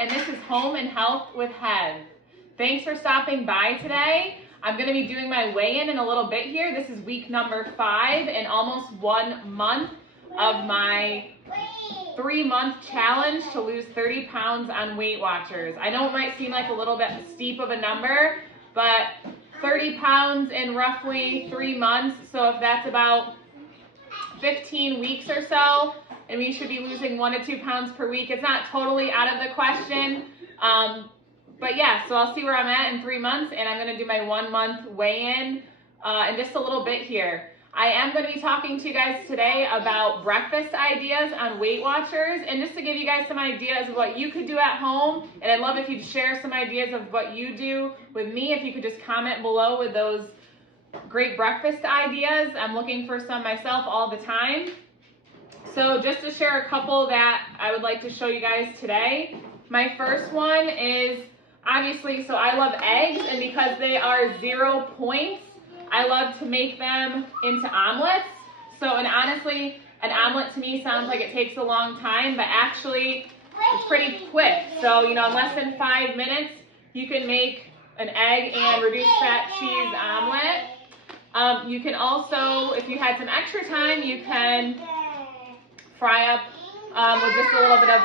and this is Home and Health with Hev. Thanks for stopping by today. I'm going to be doing my weigh-in a little bit here. This is week number 5 and almost 1 month of my 3-month challenge to lose 30 pounds on Weight Watchers. I know it might seem like a little bit steep of a number, but 30 pounds in roughly 3 months, so if that's about 15 weeks or so, and we should be losing 1 to 2 pounds per week. It's not totally out of the question, but yeah, so I'll see where I'm at in 3 months, and I'm going to do my 1 month weigh-in just a little bit here. I am going to be talking to you guys today about breakfast ideas on Weight Watchers, and just to give you guys some ideas of what you could do at home, and I'd love if you'd share some ideas of what you do with me. If you could just comment below with those great breakfast ideas. I'm looking for some myself all the time. So just to share a couple that I would like to show you guys today. My first one is obviously, so I love eggs, and because they are 0 points, I love to make them into omelets. So, and honestly, an omelet to me sounds like it takes a long time, but actually it's pretty quick. So, you know, in less than 5 minutes, you can make an egg and reduced fat cheese omelet. You can also, if you had some extra time, you can fry up with just a little bit of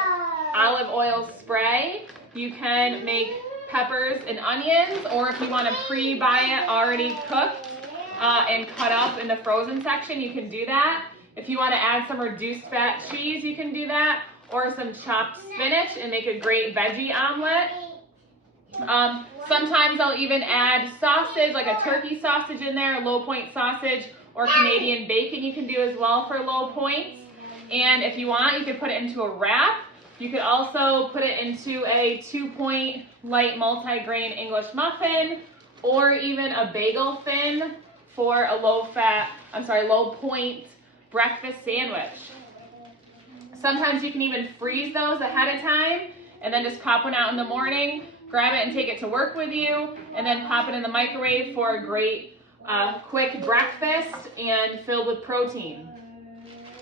olive oil spray. You can make peppers and onions, or if you want to pre-buy it already cooked and cut up in the frozen section, you can do that. If you want to add some reduced fat cheese, you can do that, or some chopped spinach and make a great veggie omelet. Sometimes I'll even add sausage, like a turkey sausage in there, a low point sausage, or Canadian bacon you can do as well for low points. And if you want, you could put it into a wrap. You could also put it into a 2-point light multi-grain English muffin, or even a bagel thin for a low point breakfast sandwich. Sometimes you can even freeze those ahead of time and then just pop one out in the morning, grab it and take it to work with you, and then pop it in the microwave for a great quick breakfast and filled with protein.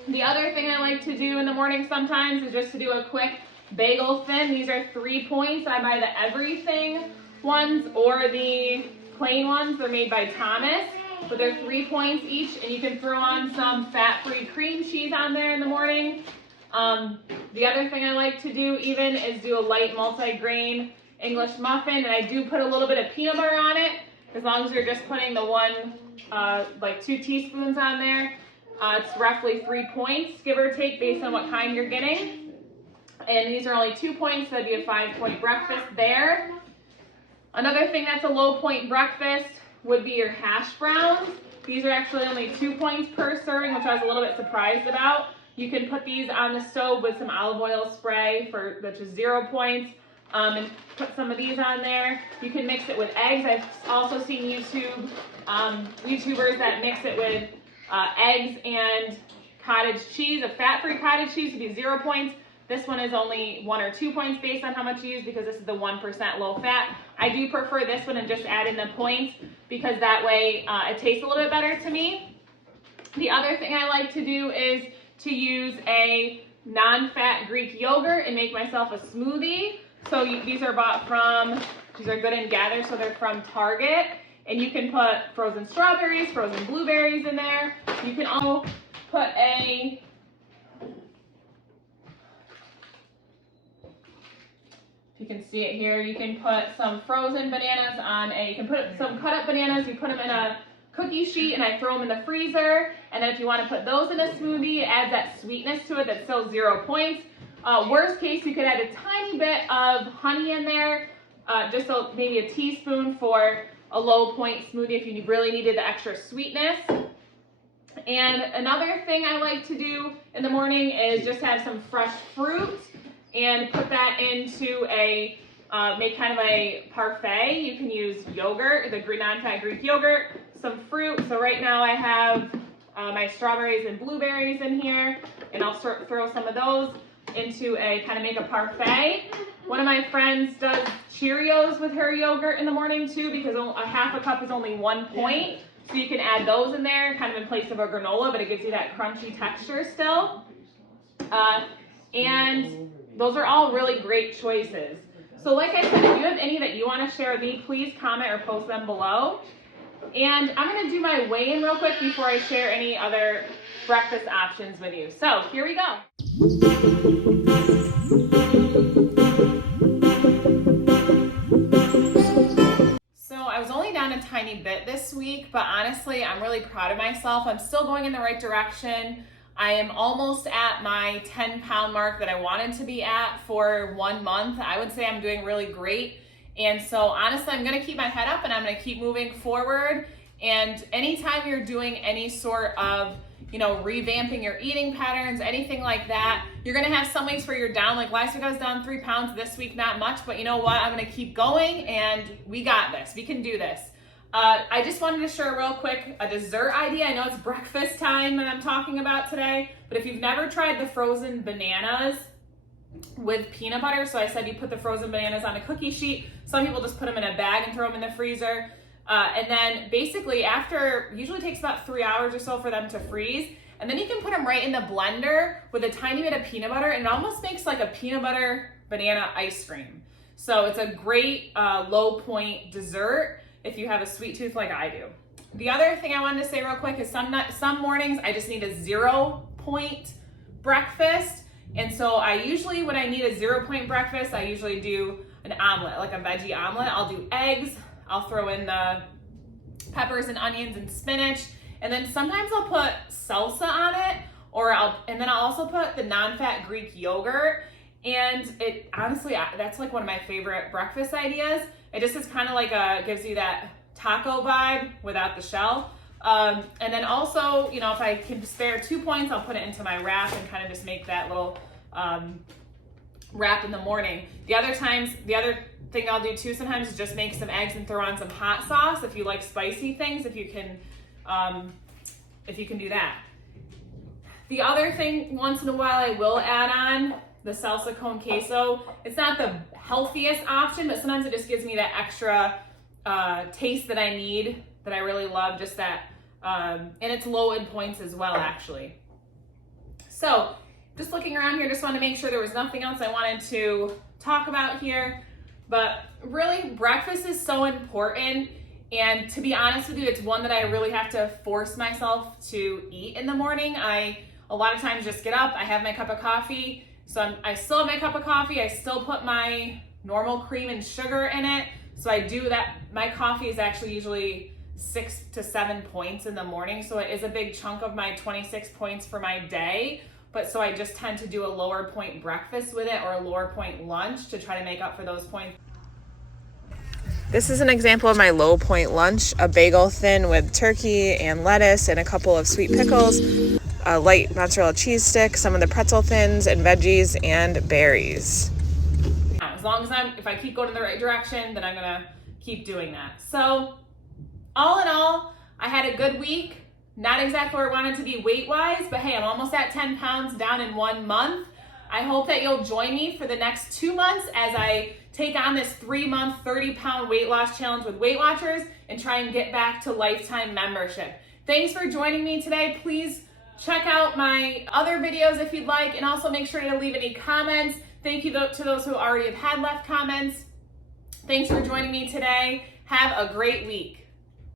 The other thing I like to do in the morning sometimes is just to do a quick bagel thin. These are 3 points. I buy the everything ones or the plain ones. They're made by Thomas, but they're 3 points each, and you can throw on some fat-free cream cheese on there in the morning. The other thing I like to do even is do a light multi-grain English muffin, and I do put a little bit of peanut butter on it, as long as you're just putting the like 2 teaspoons on there. It's roughly 3 points, give or take, based on what kind you're getting. And these are only 2 points, so that'd be a 5-point breakfast there. Another thing that's a low point breakfast would be your hash browns. These are actually only 2 points per serving, which I was a little bit surprised about. You can put these on the stove with some olive oil spray, which is 0 points, and put some of these on there. You can mix it with eggs. I've also seen YouTubers that mix it with eggs and cottage cheese. A fat-free cottage cheese would be 0 points. This one is only 1 or 2 points based on how much you use, because this is the 1% low fat. I do prefer this one and just add in the points, because that way it tastes a little bit better to me. The other thing I like to do is to use a non-fat Greek yogurt and make myself a smoothie. So these are Good and Gather, so they're from Target. And you can put frozen strawberries, frozen blueberries in there. You can also put if you can see it here, you can put some frozen bananas you can put some cut up bananas, you put them in a cookie sheet, and I throw them in the freezer. And then if you want to put those in a smoothie, it adds that sweetness to it that's still 0 points. Worst case, you could add a tiny bit of honey in there, maybe a teaspoon for a low point smoothie if you really needed the extra sweetness. And another thing I like to do in the morning is just have some fresh fruit and put that into make kind of a parfait. You can use yogurt, the non-fat Greek yogurt, some fruit. So right now I have my strawberries and blueberries in here, and I'll throw some of those into make a parfait. One of my friends does Cheerios with her yogurt in the morning too, because a half a cup is only 1 point. So you can add those in there, kind of in place of a granola, but it gives you that crunchy texture still. And Those are all really great choices. So like I said, if you have any that you want to share with me, please comment or post them below. And I'm going to do my weigh-in real quick before I share any other breakfast options with you. So here we go. So I was only down a tiny bit this week, but honestly, I'm really proud of myself. I'm still going in the right direction. I am almost at my 10-pound mark that I wanted to be at for 1 month. I would say I'm doing really great. And so honestly, I'm gonna keep my head up and I'm gonna keep moving forward. And anytime you're doing any sort of, revamping your eating patterns, anything like that, you're gonna have some weeks where you're down. Like last week I was down 3 pounds, this week not much, but you know what? I'm gonna keep going and we got this, we can do this. I just wanted to share real quick a dessert idea. I know it's breakfast time that I'm talking about today, but if you've never tried the frozen bananas with peanut butter, so I said you put the frozen bananas on a cookie sheet. Some people just put them in a bag and throw them in the freezer. And then basically usually takes about 3 hours or so for them to freeze. And then you can put them right in the blender with a tiny bit of peanut butter and it almost makes like a peanut butter banana ice cream. So it's a great low point dessert if you have a sweet tooth like I do. The other thing I wanted to say real quick is some mornings I just need a 0 point breakfast. And so when I need a 0 point breakfast, I usually do an omelet, like a veggie omelet. I'll do eggs, I'll throw in the peppers and onions and spinach, and then sometimes I'll put salsa on it, and then I'll also put the non-fat Greek yogurt. And it honestly, that's like one of my favorite breakfast ideas. It just is kind of like gives you that taco vibe without the shell. And then also, if I can spare 2 points, I'll put it into my wrap and kind of just make that little wrap in the morning. The other thing I'll do too sometimes is just make some eggs and throw on some hot sauce if you like spicy things, if you can do that. The other thing, once in a while, I will add on the salsa con queso. It's not the healthiest option, but sometimes it just gives me that extra taste that I need, that I really love, just that, and it's low in points as well, actually. So just looking around here, just want to make sure there was nothing else I wanted to talk about here. But really, breakfast is so important. And to be honest with you, it's one that I really have to force myself to eat in the morning. I a lot of times just get up, I have my cup of coffee. So I still have my cup of coffee. I still put my normal cream and sugar in it. So I do that. My coffee is actually usually 6 to 7 points in the morning. So it is a big chunk of my 26 points for my day. But so I just tend to do a lower point breakfast with it or a lower point lunch to try to make up for those points. This is an example of my low point lunch, a bagel thin with turkey and lettuce and a couple of sweet pickles, a light mozzarella cheese stick, some of the pretzel thins and veggies and berries. As long as if I keep going in the right direction, then I'm gonna keep doing that. So all in all, I had a good week. Not exactly where I wanted to be weight-wise, but hey, I'm almost at 10 pounds down in 1 month. I hope that you'll join me for the next 2 months as I take on this 3-month, 30-pound weight loss challenge with Weight Watchers and try and get back to lifetime membership. Thanks for joining me today. Please check out my other videos if you'd like, and also make sure to leave any comments. Thank you to those who already have left comments. Thanks for joining me today. Have a great week.